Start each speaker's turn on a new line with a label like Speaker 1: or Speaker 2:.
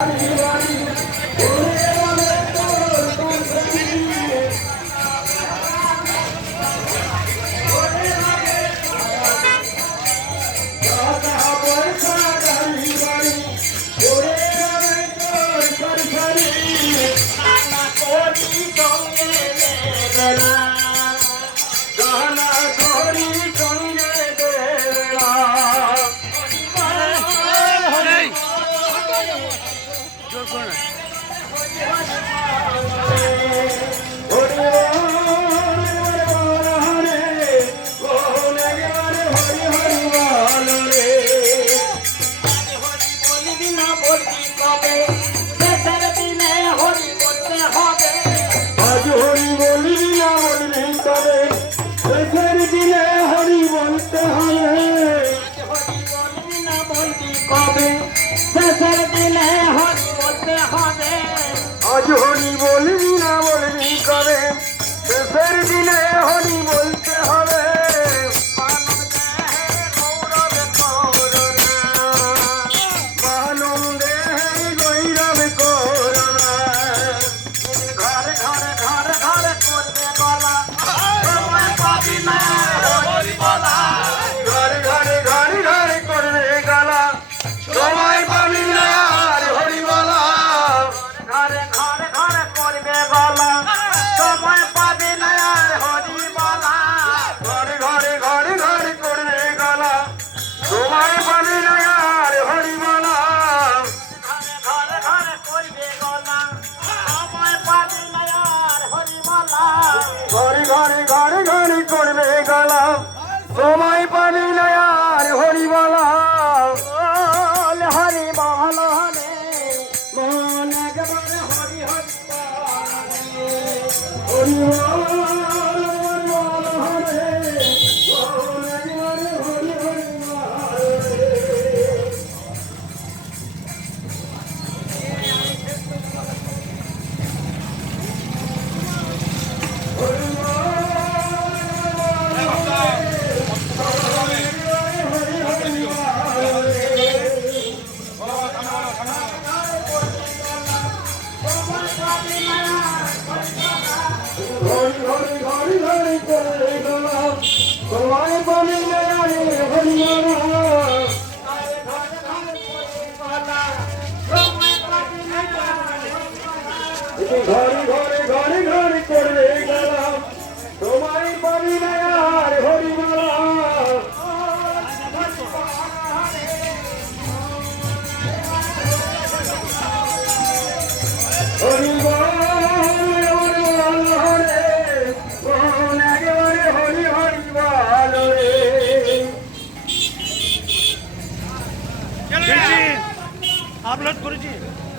Speaker 1: Thank you. জোর করো না। হবে
Speaker 2: আজ হরি বলি না বলবি তবে। আজ হরি বলবি না বলবি করে Thank you. ঘরে ঘরে ঘরে ঘরে করবে গেলাম তোমার পাবি না আর হরিমালা হরি